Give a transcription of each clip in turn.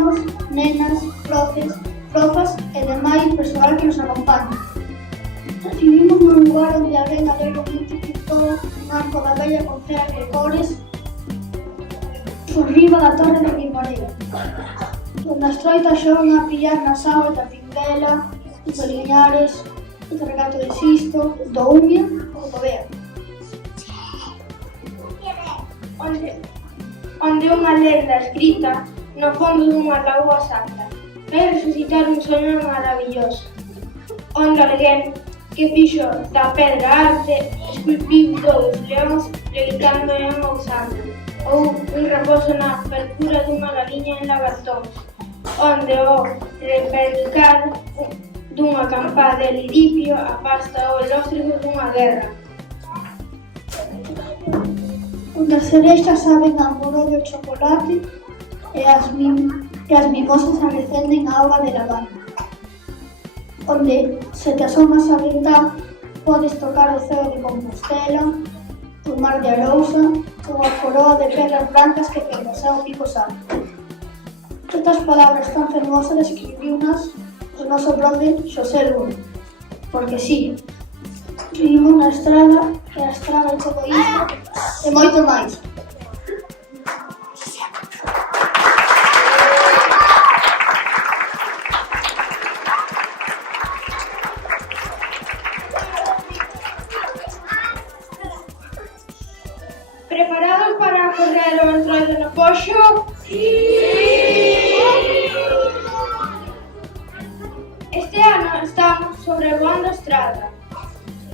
nenos, nenas, profes, profas e demais persoal que nos acompaña. Recibimos nun lugar onde alguén alegremente pintou un arco da bella con ceas de cores por riba da torre de Guimarães, onde as troitas xogan a pillar nas augas da Fimbela, do Liñares, do Regato de Sisto, do Umia ou do Bea. Onde unha lenda escrita no fondo dunha lagoa santa vai resucitar un soño maravilloso, onde alguén que fixo da pedra arte esculpiu dous leóns levitando en Ousana, ou un raposo na apertura dunha galiña en Lagartóns, onde o repercar dunha campá de Lidipio afasta o elóstrico dunha guerra. Onde as cerexas saben a moro do chocolate e as mimosas arrecenden a auga de lavanda. Onde, se te asomas a ventá, podes tocar o ceo de Compostela, o mar de Arousa ou a coroa de perlas brancas que pegas ao Pico Santo. Estas palabras tan fermosas escribiunas o noso profe Xosé Luna, porque sí, vivimos na estrada e a estrada e todo isto e moito máis. Preparados para correr o entroido no poxo? Sí! Este ano estamos sobrevoando a estrada.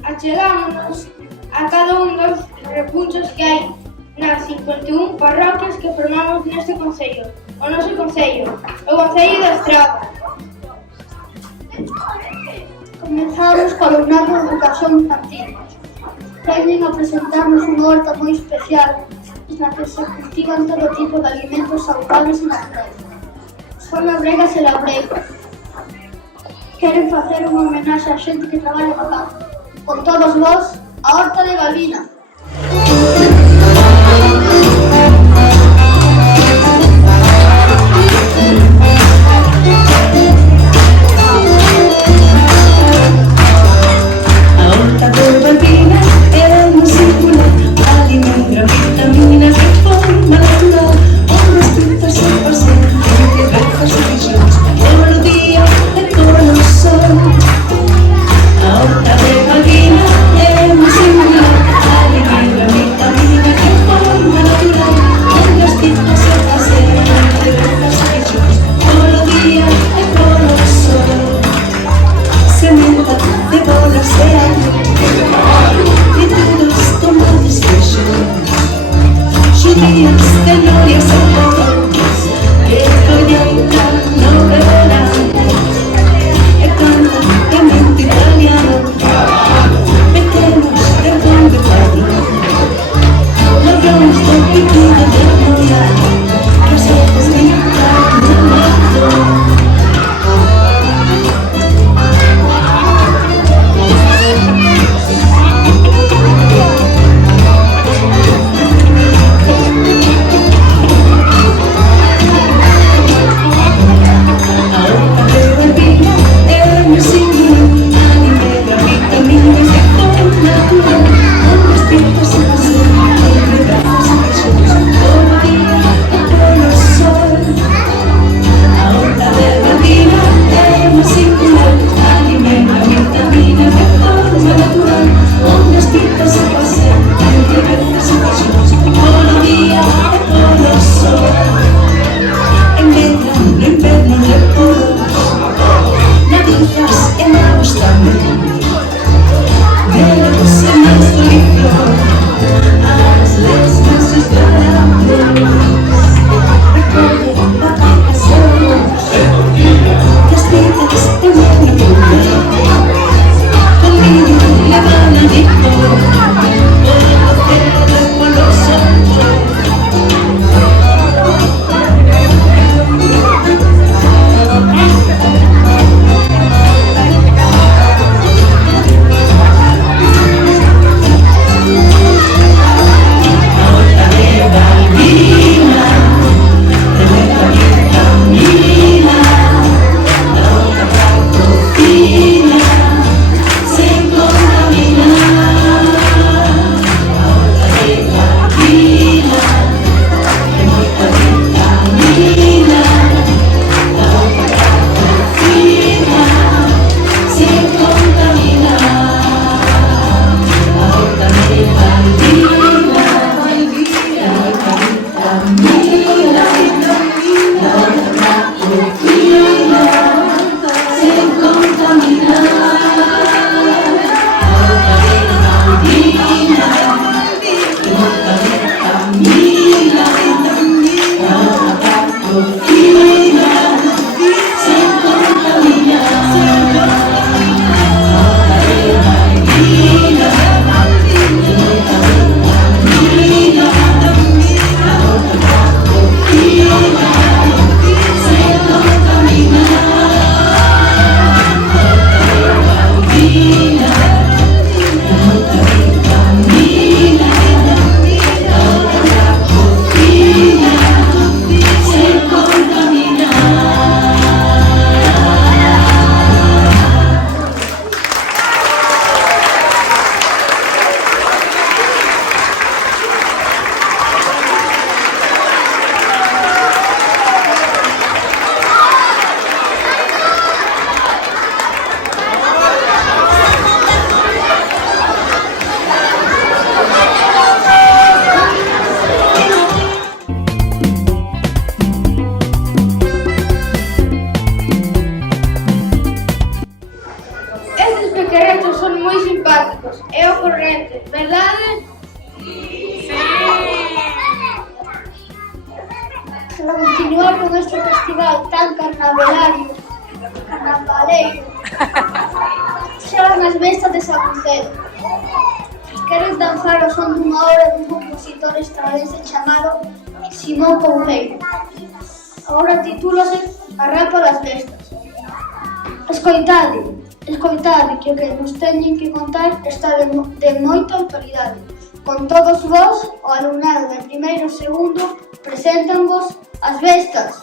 Achegámonos a cada un dos repunchos que hai nas 51 parroquias que formamos neste concello, o noso concello, o Concello da Estrada. Comezamos co alumnado de educación infantil. Veñen a presentarnos unha horta moi especial na que se cultivan todo tipo de alimentos saudables e naturais. Son labregas e labregos. Queren facer unha homenaxe á xente que traballa no campo. Con todos vós, a Horta de Balbina. veciños e o corrente, verdade? Para continuar con este festival tan carnavaleiro, chegan as bestas de Sabucelo. Queren danzar o son dunha obra dun compositor estradense chamado Simón Couceiro. A obra titúlase A Rapa das Bestas. Escoitade, que o que nos teñen que contar está de moita autoridade. Con todos vós, o alumnado de primeiro e segundo, preséntanvos as bestas.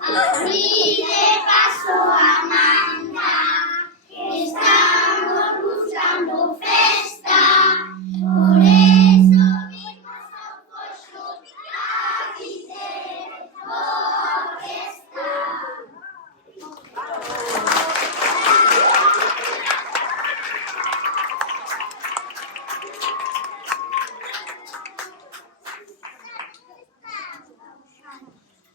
Así de paso, Amanda, estamos buscando festa, por eso vimos ao Foxo a dizer orquesta.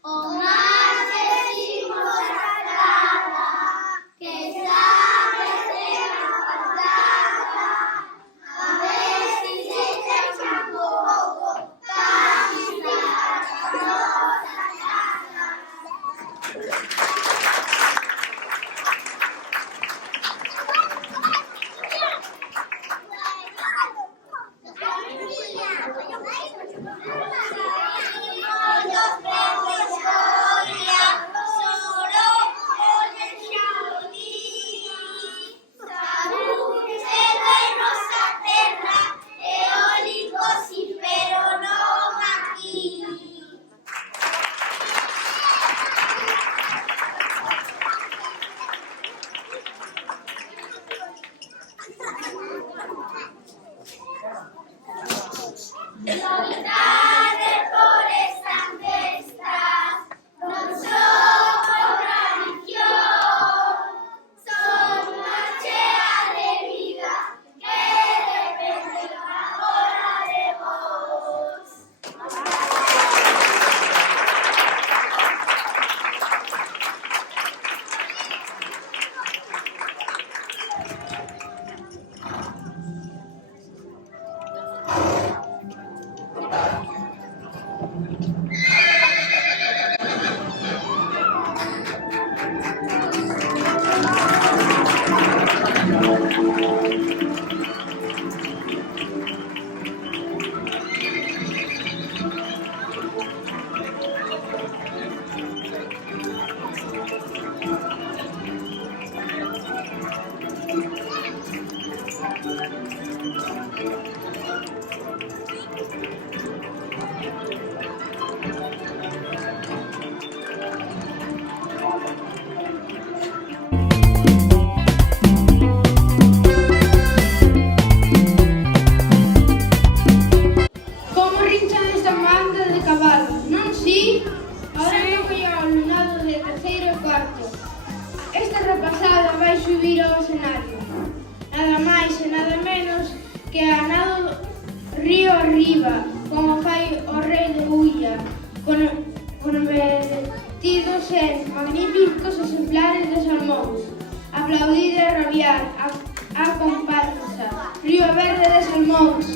O mar decimos sagrada, que sabe ser apartada, a ver si se echa un pouco para visitar a nosa casa. Pero non aquí. Soltar escenario. Nada máis e nada menos que a nado río arriba, como fai o rei de Ulla, convertidos en magníficos exemplares de salmóns. Aplaudir e rabiar a comparsa, Río Verde de Salmóns.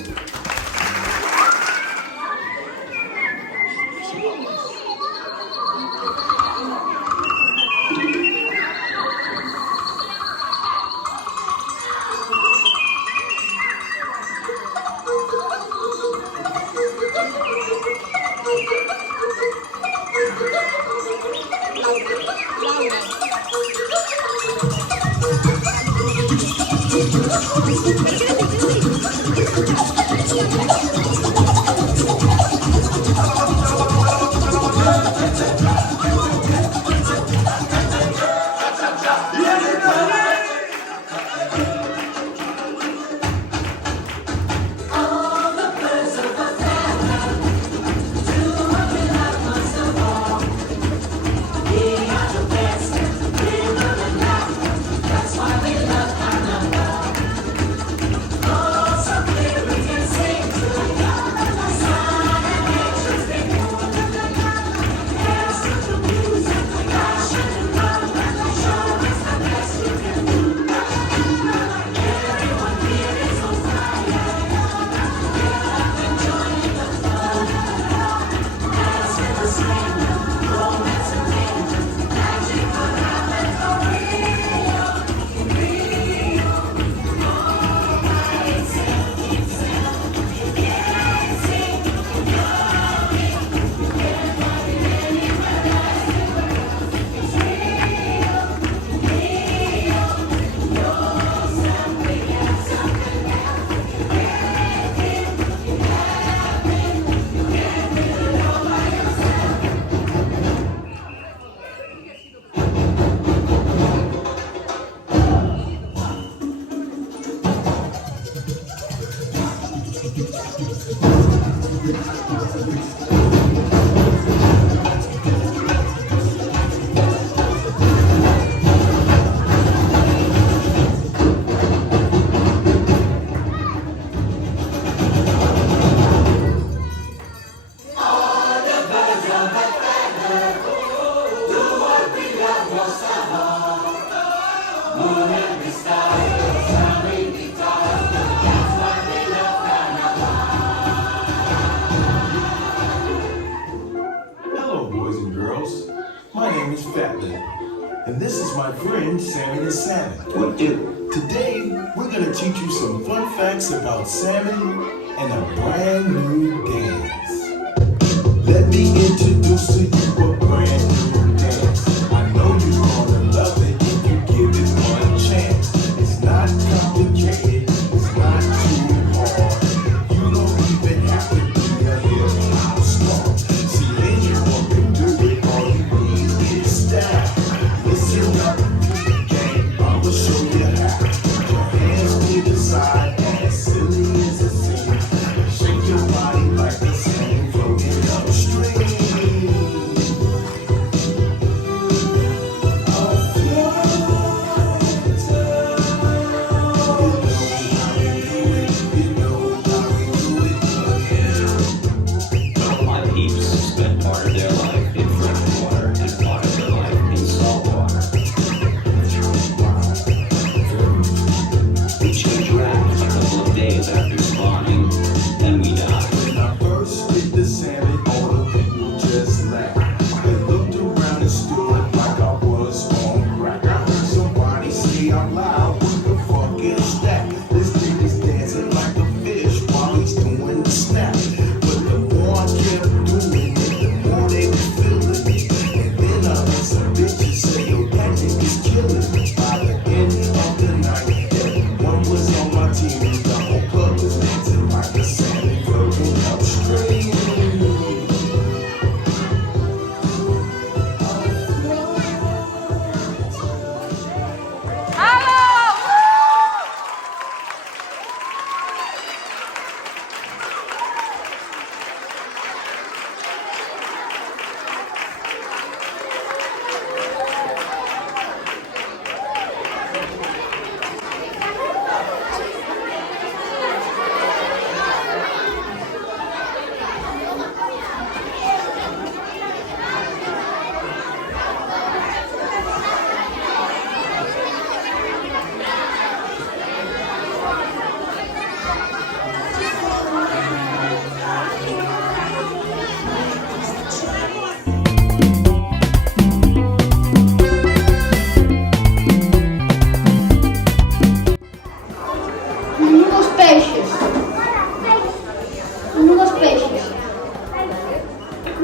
Hello, boys and girls. My name is Fatlin, and this is my friend Sammy the Salmon. What do? Today, we're going to teach you some fun facts about salmon and a brand new dance. Let me introduce to you a brand new dance. I know you're gonna love it if you give it one chance. It's not complicated, it's not too hard. You don't even have to do your hip hop song. See, anyone can do it, all you need is style. Listen up, gang, I will show you how. Put your hands to the side, as silly as it seems. Shake your body like the same floating upstream. My peeps spend part of their life in fresh water and part of their life in salt water. We change rafts a couple of days after spawning, then we die. When I first hit the salmon, all the people just laughed. They looked around and stood like I was on crack. I heard somebody say out loud, what the fuck is that? This dude is dancing like a fish while he's doing the snap. But the more I kept doing it, the more they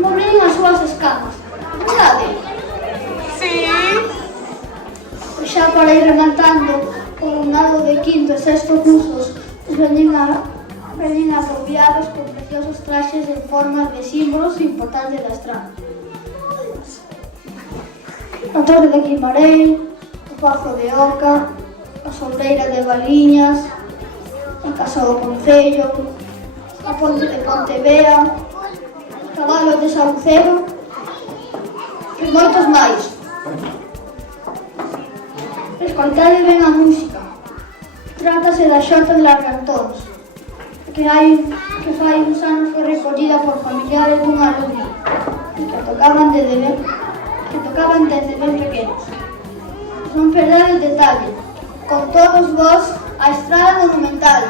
movían as súas escamas. Verdade? Xa para ir rematando, o alumnado de quinto e sexto cursos veñen agobiados con preciosos traxes en forma de símbolos importantes da estrada. A Torre de Guimarães, o Pazo de Oca, a Soldeira de Valiñas, a Casa do Concello, a Ponte de Pontevea, o Cabalo de Saucero e moitos máis. Escoitade ben a música. Trátase da Xorta de Largantóns, que fai uns anos foi recollida por familiares dun alumno que tocaban desde ben pequenos. Non perdade o detalle. Con todos vos, a Estrada Monumental.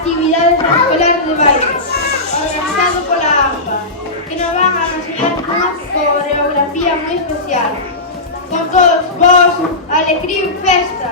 actividades escolares de baile, organizado pola AMPA, que nos van a enseñar unha coreografía moi especial. Con todos vos, Alecrim Festa!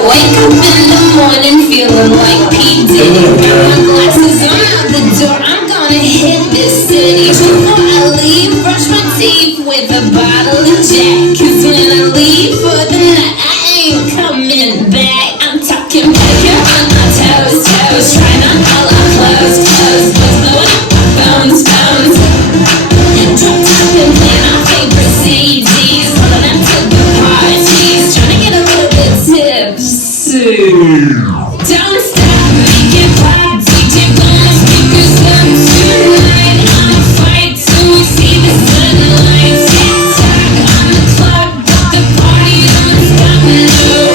Wake up in the morning feeling like P. Diddy. Got my glasses, I'm out the door, I'm gonna hit this city. Before I leave, brush my teeth with a bottle of Jack. Cause when I leave for the night, I ain't coming back. I'm talking pedicure on my toes, toes. Trying on all our clothes, clothes. Blowing up my phones, phones. Drop top and playing our favorite CDs. Pulling up to the parties, trying to get a little bit tips. Don't stop, make it pop, DJ blow my speakers up tonight. I'ma fight till we see the sunlight. Tick tock on the clock, but the party don't stop now.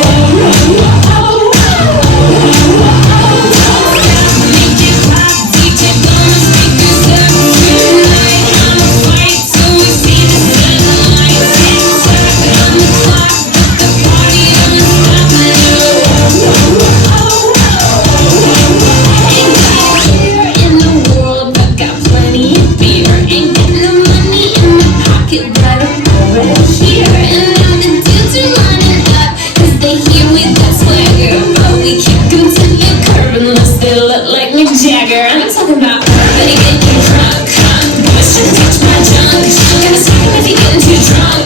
Make it pop, DJ blow my speakers up tonight. I'ma fight till we see the sunlight. Tick tock on the clock, but the party don't stop now. Ain't got a care in the world, but got plenty of beer. Ain't got no money in my pocket, but I'm already here. And now the dudes are lining up, 'cause they hear we got swagger. But we kick them to the curb unless they look like Mick Jagger. I'm talking about everybody getting drunk, boys trying to touch my junk. Gonna smack him if he getting too drunk.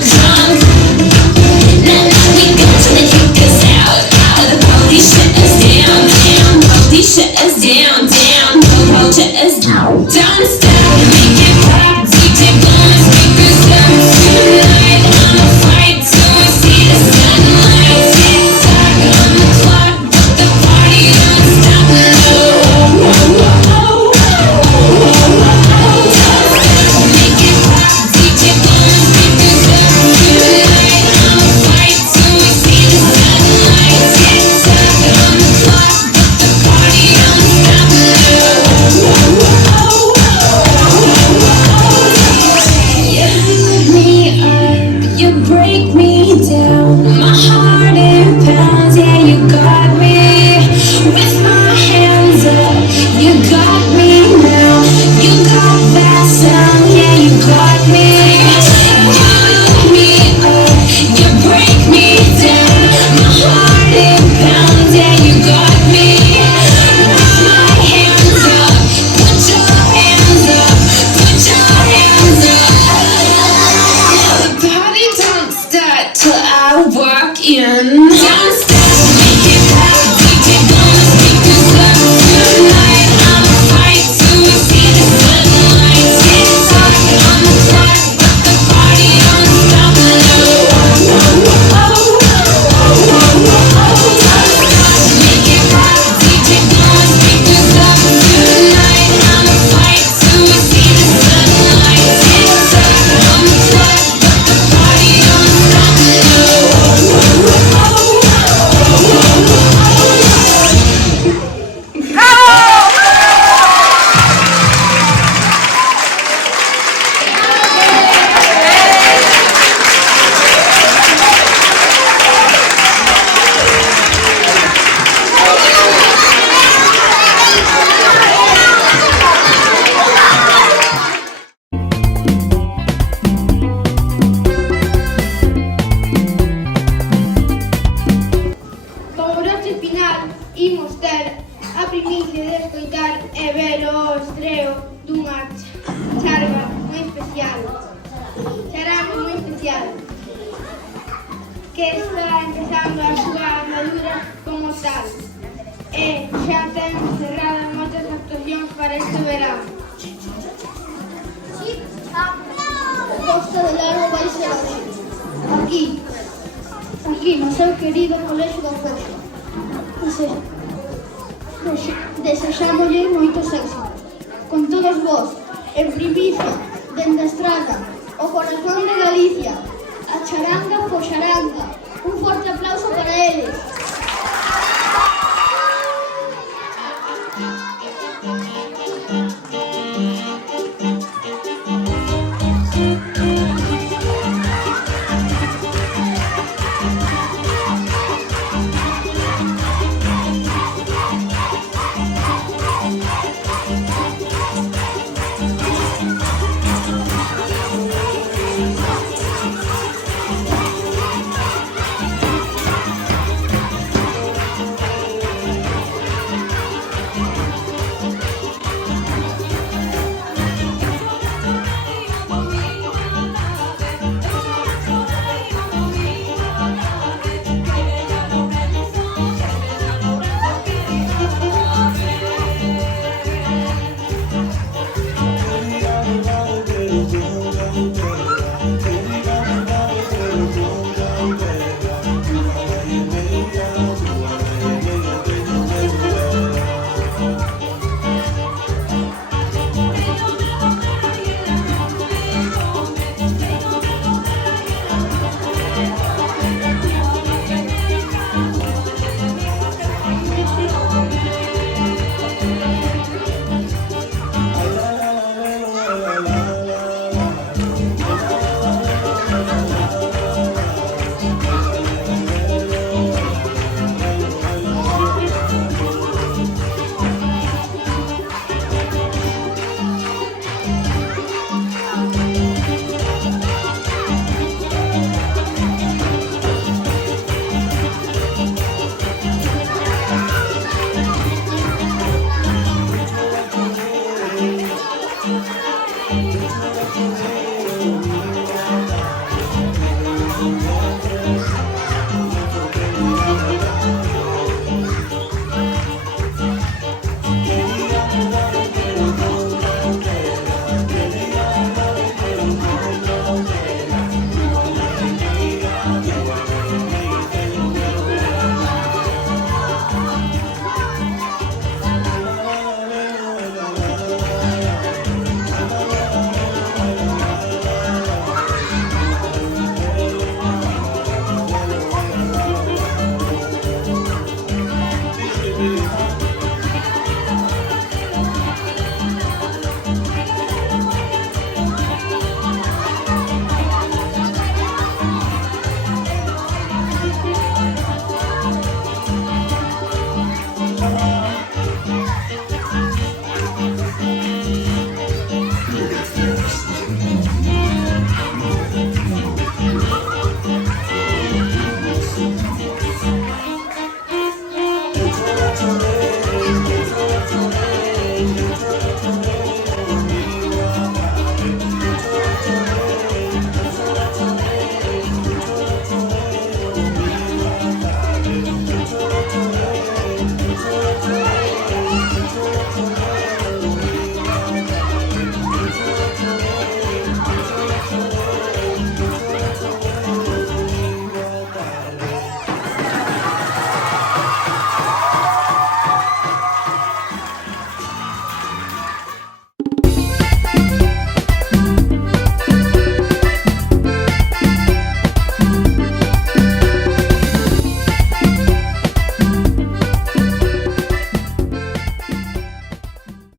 Nah, we go till they kick us out. The police shut us down. Police shut us down. Police shut us down. Don't stop, make it pop, DJ blow my speakers up tonight. I'ma fight till we see the sunlight. Tick tock on the clock, but the party don't stop now. Make it pop, DJ blow my speakers up tonight. I'ma fight till we see the sunlight. Tick tock on the clock, but the party don't stop now. You lift me up, you break me down. My heart it pounds, yeah, you got me. With my hands up, you got me now. You got that sound, yeah, you got me. You lift me up, you break me down. My heart it pounds, yeah, you got me. With my hands up, put your hands up, put your hands up. The party don't start till I walk in. Don't stop, make it pop, DJ blow my speakers up tonight. I'ma fight till we see the sunlight. Tick tock on the clock, but the party don't stop now. Make it pop, DJ blow my speakers up tonight. I'ma fight till we see the sunlight. Tick tock on the clock, but the party don't stop now. Como broche final, imos ter a primicia de escoitar e ver o estreo dunha charga moi especial. Charanga moi especial, que está empezando a súa andadura como tal. E xa ten cerradas moitas actuacións para este verano. Costa de Largo vai ser aquí, no seu querido Colexio do Foxo. Desexámoslle moitos éxitos. Con todos vos, en primicia, dende a Estrada, o corazón de Galicia, a charanga Foxaranga. Un forte aplauso para eles.